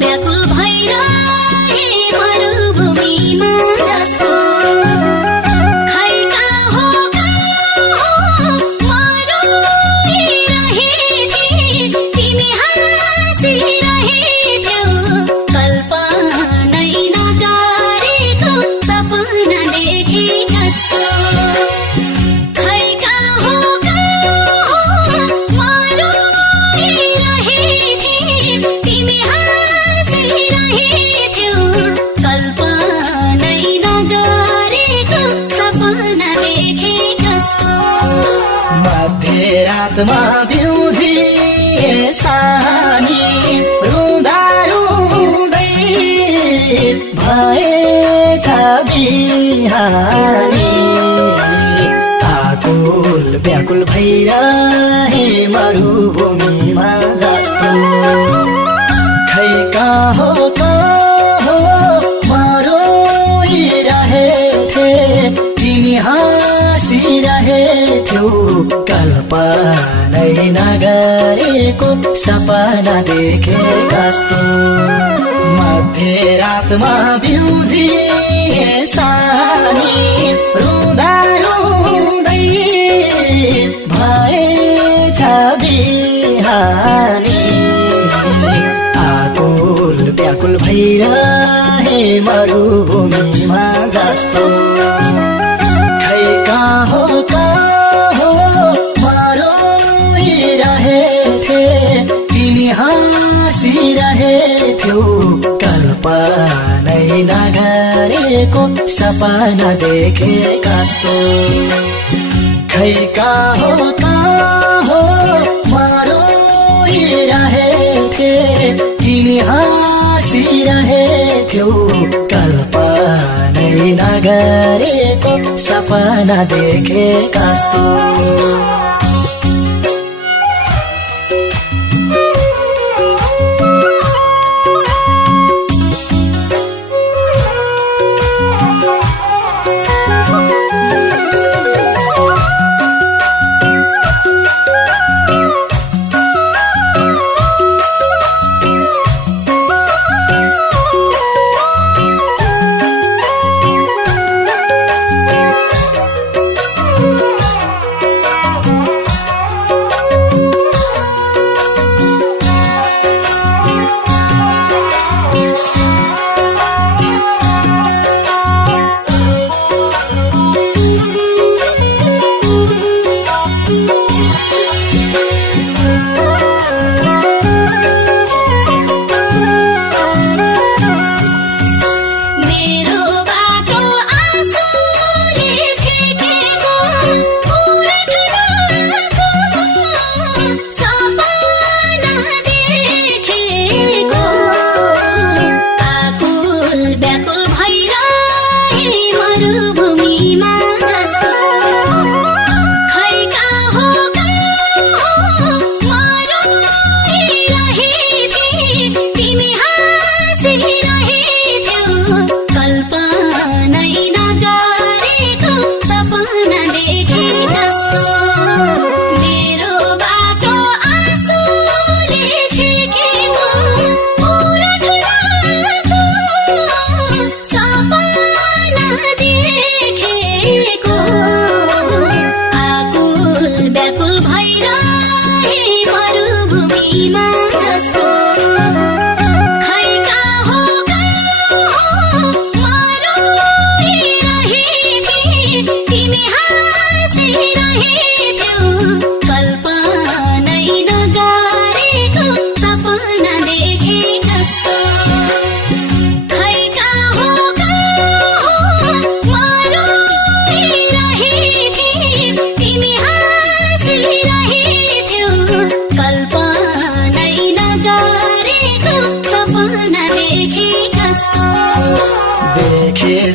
व्याकुल भइरहे मरुभूमिमा जस्तो खै कहाँ हो म रोइरहेथे तिमी हाँसिरहेथ्यौ कल्पनै नगरेको सपना देखे कस्तो खै कहाँ हो म रोइरहेथे तिमी हाँसिरहेथ्यौ कल्पनै नगरेको सपना देखे कस्तो मध्यरातमा बिउजिए सानी रुँदा रुँदै भएछ बिहानी आकुल व्याकुल भइरहे मरुभूमिमा जस्तो खै कहाँ हो म रोइरहेथे तिमी हाँसिरहेथ्यौ कल्पनै नगरेको सपना देखे कस्तो मध्यरातमा बिउजिए सानी रुँदा रुँदै भएछ बिहानी आकुल व्याकुल भइरहे मरुभूमिमा जस्तो खै कहाँ हो म रोइरहेथे तिमी हाँसिरहेथ्यौ कल्पनै नगरेको सपना देखे कस्तो खै कहाँ हो म रोइरहेथे तिमी हाँसिरहेथ्यौ कल्पनै नगरेको सपना देखे कस्तो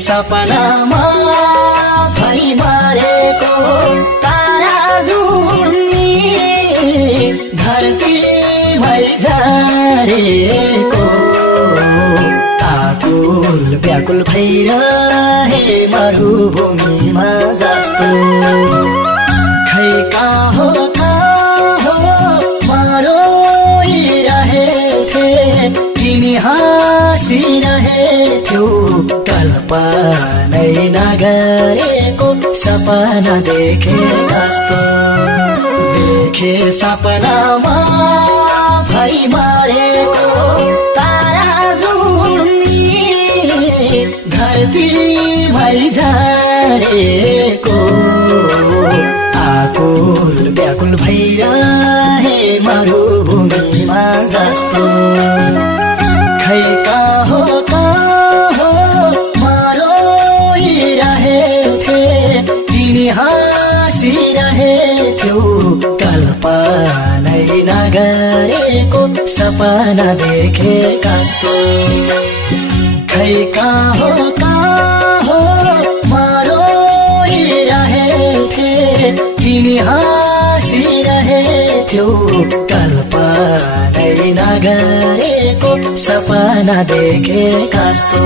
सपनामा भई मरेको तारा जुनी धरतीमै झरेको आकुल व्याकुल भइरहे मरुभूमिमा जस्तो खै कहाँ हो म रोइरहेथे तिमी हाँसिरहेथ्यौ कल्पनै नगरेको सपना देखे कस्तो देखे सपनामा भई मरेको तारा जुनी धरतीमै झरेको आकुल व्याकुल भइरहे मरुभूमिमा जस्तो खै कहाँ मरोइरहेथे तिमी हाँसिरहेथ्यौ कल्पनै नगरेको सपना देखे कस्तो खै कहाँ मरोइरहेथे तिमी हाँसिरहेथ्यौ कल्पनै नगरेको सपना देखे कस्तो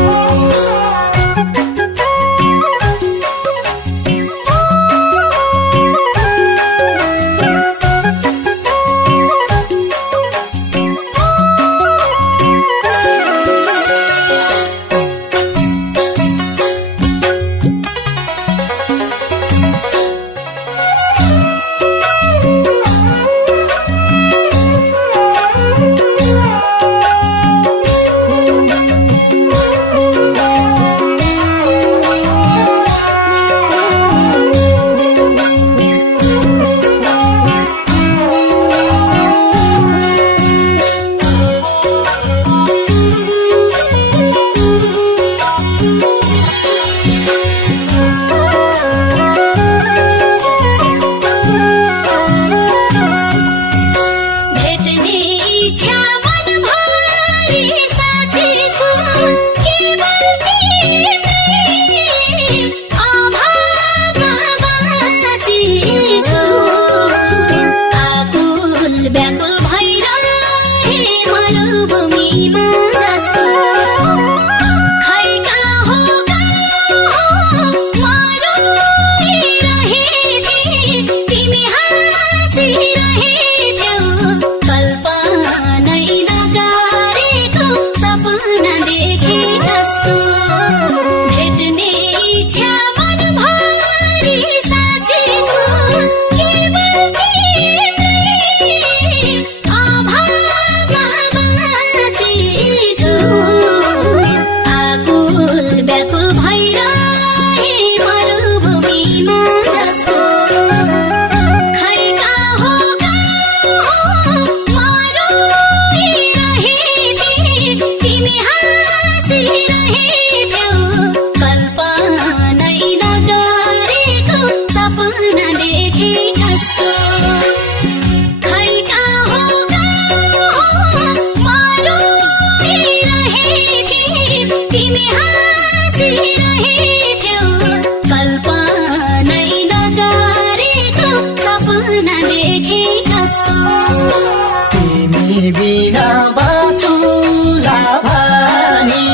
बिना बाँचुला भनी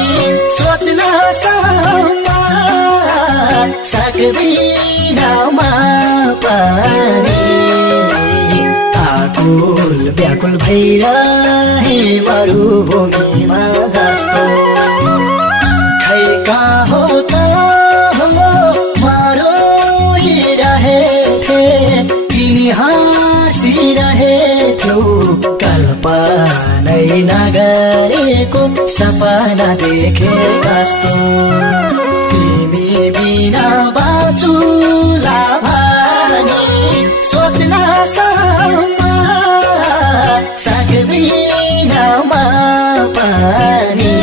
सोच्न सक्दिनँ पनि आकुल व्याकुल भइरहे मरुभूमिमा जस्तो खै कहाँ मरोइरहेथे तिमी हाँसिरहेथ्यौ कल्पनै नगरेको सपना देखे कस्तो तिमी बिना बाँचुला भनी सोच्न सक्दिनँ पनि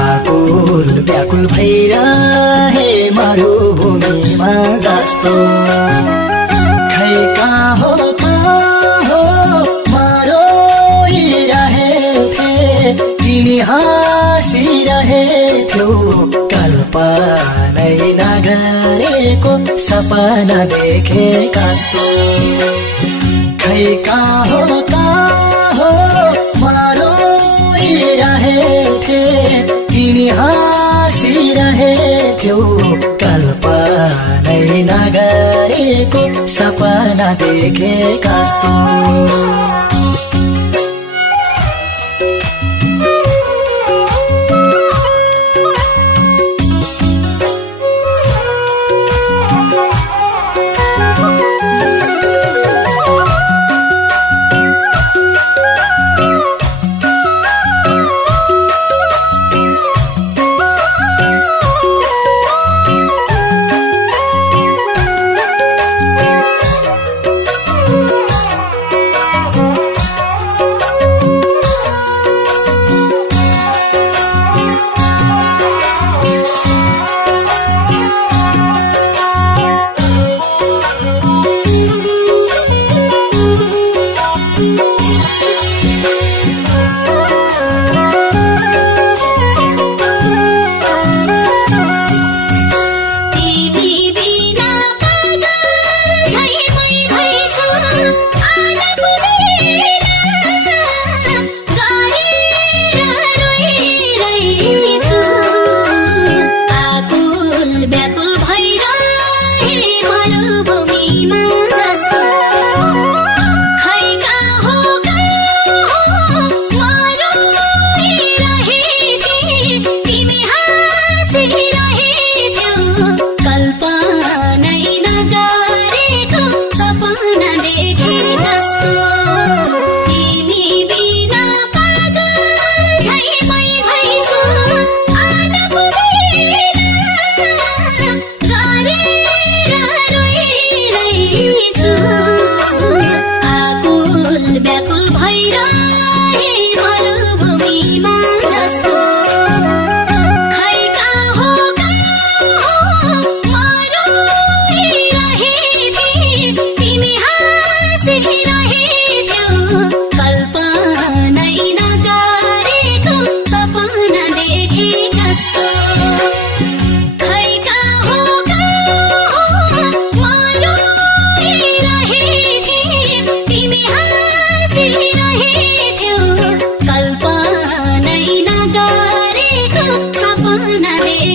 आकुल व्याकुल भइरहे मरुभूमिमा जस्तो खै कहाँ मरोइरहेथे तिमी हाँसिरहेथ्यौ कल्पनै नगरेको सपना देखे कस्तो खै कहाँ मरोइरहेथे तिमी हाँसिरहेथ्यौ कल्पनै नगरेको सपना देखे कस्तो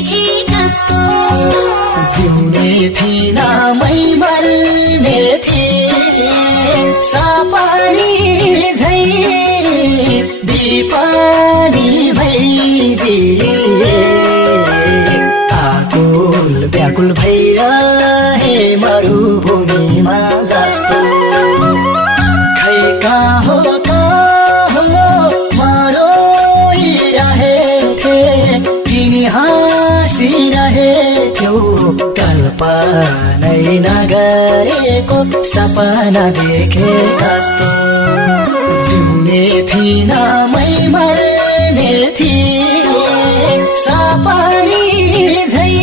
देखे कस्तो जिउने थिइन मै मर्ने थिए सपनी झै बिपानी भइदिए आकुल व्याकुल भइरहे मरुभूमिमा जस्तो खै कहाँ हो मरोइरहेथे तिमी हाँसिरहेथ्यौ कल्पनै नगरेको सपना देखे कस्तो जिउने थिइन मै मर्ने थिए सपनी झै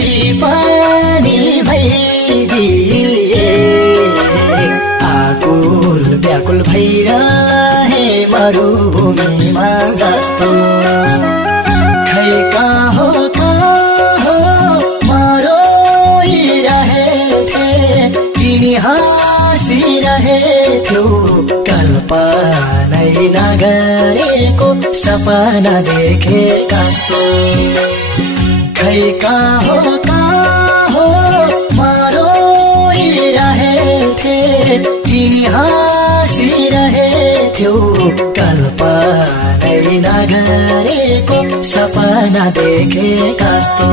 बिपानी भइदिए आकुल व्याकुल भइरहे मरुभूमिमा जस्तो खै कहाँ हो मरोइरहेथे तिमी हाँसिरहेथ्यौ कल्पनै नगरेको सपना देखे कस्तो खै कहाँ हो मरोइरहेथे तिमी हाँसिरहेथ्यौ कल्पनै नगरेको सपना देखे कस्तो